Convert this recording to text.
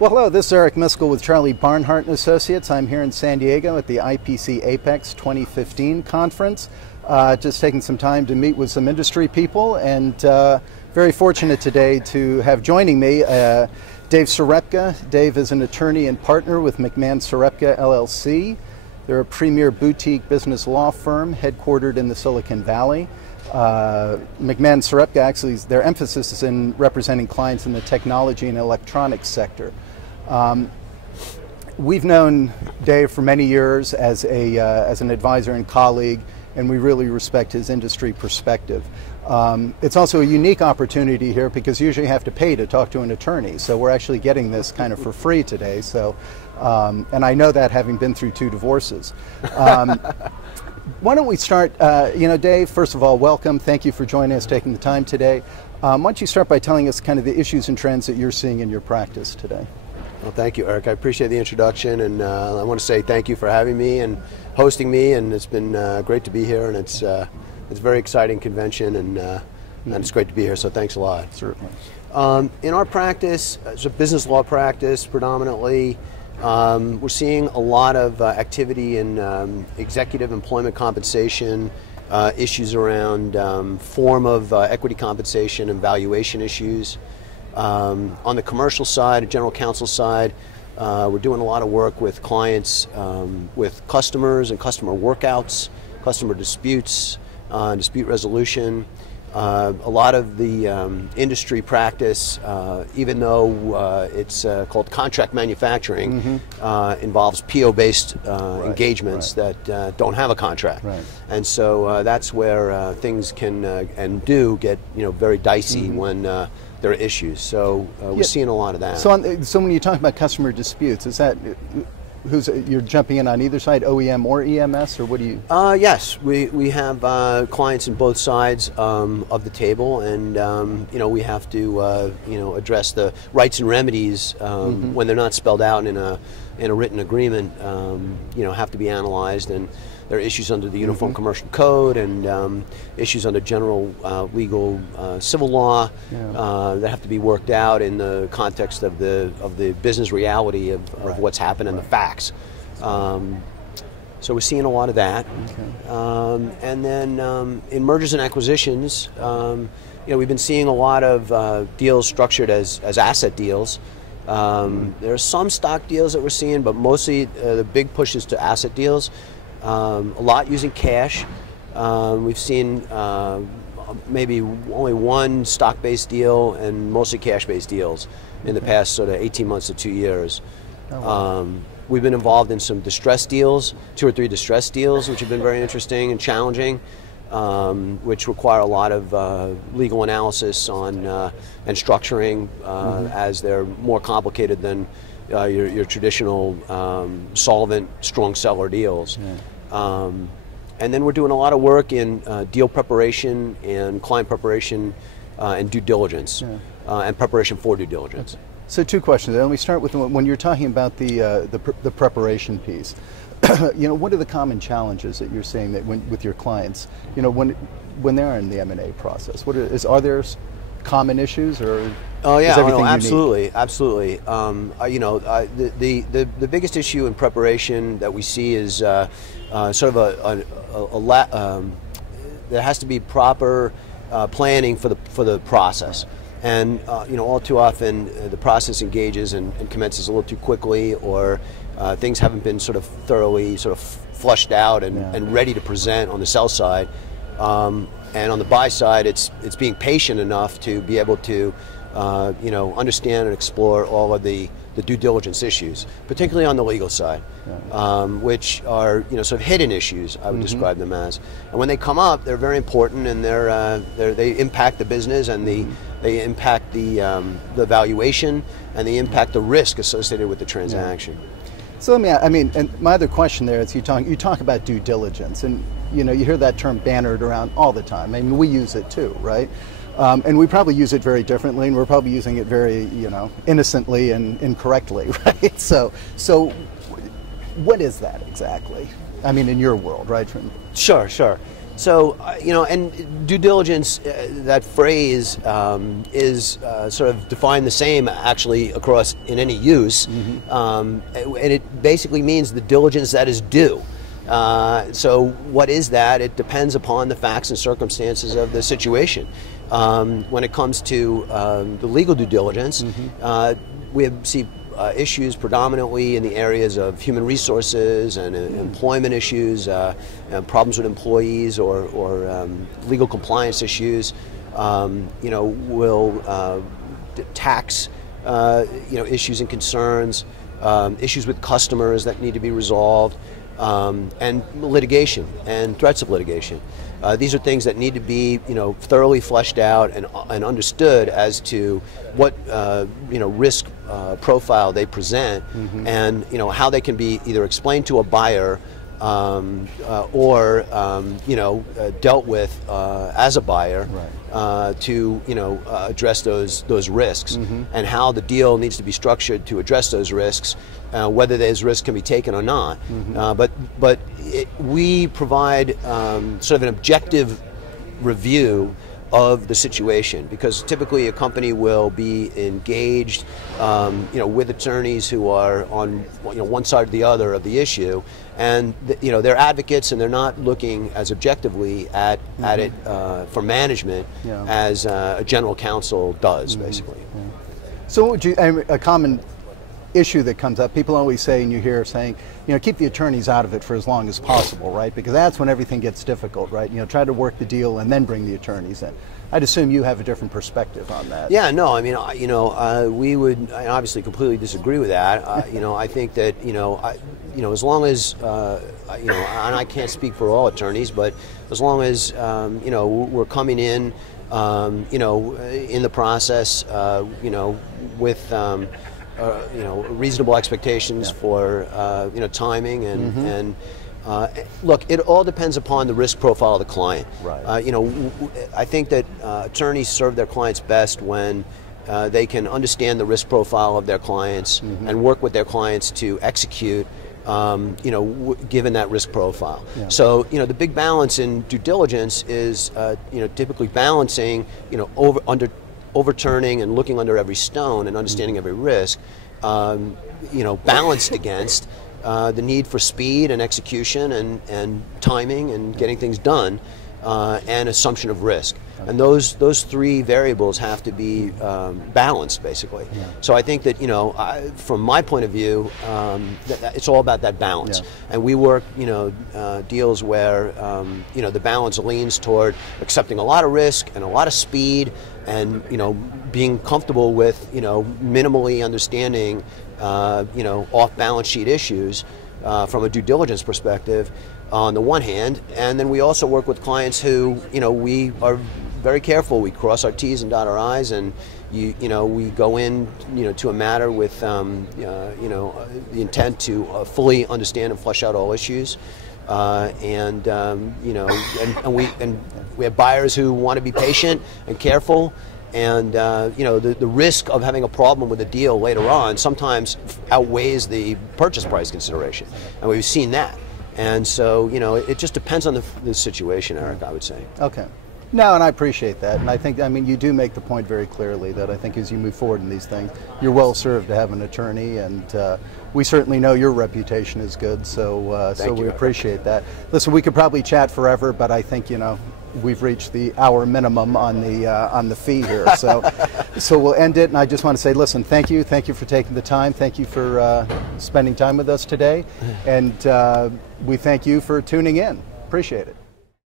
Well, hello, this is Eric Miscoll with Charlie Barnhart and Associates. I'm here in San Diego at the IPC APEX 2015 conference. Just taking some time to meet with some industry people, and very fortunate today to have joining me Dave Serepca. Dave is an attorney and partner with McMahon Serepca LLC. They're a premier boutique business law firm headquartered in the Silicon Valley. McMahon Serepca, actually, their emphasis is in representing clients in the technology and electronics sector. We've known Dave for many years as an advisor and colleague, and we really respect his industry perspective. It's also a unique opportunity here because usually you have to pay to talk to an attorney, so we're actually getting this kind of for free today. So, and I know that having been through 2 divorces. Why don't we start, Dave, first of all, welcome. Thank you for joining us, taking the time today. Why don't you start by telling us kind of the issues and trends that you're seeing in your practice today? Well, thank you, Eric. I appreciate the introduction, and I want to say thank you for having me and hosting me, and it's been great to be here, and it's a very exciting convention, and it's great to be here, so thanks a lot. Certainly. In our practice, it's a business law practice predominantly. We're seeing a lot of activity in executive employment compensation, issues around form of equity compensation and valuation issues. On the commercial side, general counsel side, we're doing a lot of work with clients, with customers and customer workouts, customer disputes, dispute resolution. A lot of the industry practice, even though it's called contract manufacturing, involves PO-based engagements that don't have a contract. Right. And so that's where things can and do get very dicey when there are issues. So we're seeing a lot of that. So when you talk about customer disputes, is that you're jumping in on either side, OEM or EMS, or what do you? Yes, we have clients on both sides of the table, and we have to address the rights and remedies when they're not spelled out in a written agreement. Have to be analyzed, and there are issues under the Uniform Commercial Code and issues under general legal civil law that have to be worked out in the context of the business reality of what's happened and the facts. So we're seeing a lot of that. Okay. And then in mergers and acquisitions, we've been seeing a lot of deals structured as asset deals. There are some stock deals that we're seeing, but mostly the big push is to asset deals. A lot using cash. We've seen maybe only one stock-based deal and mostly cash-based deals in the past sort of 18 months to 2 years. Oh, wow. We've been involved in some distressed deals, 2 or 3 distressed deals, which have been very interesting and challenging, which require a lot of legal analysis on and structuring as they're more complicated than your traditional solvent, strong seller deals. Yeah. And then we're doing a lot of work in deal preparation and client preparation and due diligence, and preparation for due diligence. So 2 questions. Let me start with when you're talking about the preparation piece. What are the common challenges that you're seeing that with your clients? When they're in the M&A process, are there common issues, or? Oh yeah, absolutely, unique? Absolutely. The biggest issue in preparation that we see is sort of there has to be proper planning for the process, and all too often the process engages and commences a little too quickly, or things haven't been sort of thoroughly flushed out and ready to present on the sell side. And on the buy side, it's being patient enough to be able to understand and explore all of the due diligence issues, particularly on the legal side, which are sort of hidden issues, I would describe them as. And when they come up, they're very important, and they impact the business, and they impact the valuation, and they impact the risk associated with the transaction. So and my other question there is you talk about due diligence, and you hear that term bannered around all the time. I mean, we use it too, right? And we probably use it very differently, and we're probably using it very, innocently and incorrectly, right? So what is that exactly? I mean, in your world, right? Sure. So, you know, and due diligence, that phrase is sort of defined the same actually across in any use, and it basically means the diligence that is due. So what is that? It depends upon the facts and circumstances of the situation. When it comes to the legal due diligence, we see issues predominantly in the areas of human resources and employment issues, and problems with employees or legal compliance issues. You know, will tax issues and concerns, issues with customers that need to be resolved, and litigation and threats of litigation. These are things that need to be, thoroughly fleshed out and understood as to what risk profile they present, and how they can be either explained to a buyer or dealt with as a buyer, to address those risks, and how the deal needs to be structured to address those risks, whether those risks can be taken or not. But we provide sort of an objective review of the situation, because typically a company will be engaged with attorneys who are on one side or the other of the issue, and they're advocates, and they're not looking as objectively at it for management as a general counsel does, basically. So what would you, a common issue that comes up, people always say, and you hear saying, keep the attorneys out of it for as long as possible, right? Because that's when everything gets difficult, right? Try to work the deal and then bring the attorneys in. I'd assume you have a different perspective on that. Yeah, no, I mean, we would obviously completely disagree with that. I think that, as long as, and I can't speak for all attorneys, but as long as, we're coming in, in the process, with, reasonable expectations for timing and look, it all depends upon the risk profile of the client. Right. I think that attorneys serve their clients best when they can understand the risk profile of their clients and work with their clients to execute, given that risk profile. So, the big balance in due diligence is, typically balancing, overturning and looking under every stone and understanding every risk, balanced against the need for speed and execution and timing and getting things done, and assumption of risk. And those three variables have to be balanced, basically. So I think that, from my point of view, it's all about that balance. And we work, deals where, the balance leans toward accepting a lot of risk and a lot of speed, and being comfortable with minimally understanding off balance sheet issues from a due diligence perspective on the one hand, and then we also work with clients who we are very careful. We cross our T's and dot our I's, and we go in to a matter with the intent to fully understand and flesh out all issues. And we have buyers who want to be patient and careful, and the risk of having a problem with a deal later on sometimes outweighs the purchase price consideration, and we've seen that. And so it just depends on the situation, Eric, I would say. Okay. No, and I appreciate that, and I think, you do make the point very clearly that I think as you move forward in these things, you're well served to have an attorney, and we certainly know your reputation is good, so we appreciate that. Listen, we could probably chat forever, but I think we've reached the hour minimum on the fee here, so we'll end it. And I just want to say, listen, thank you for taking the time, thank you for spending time with us today, and we thank you for tuning in. Appreciate it.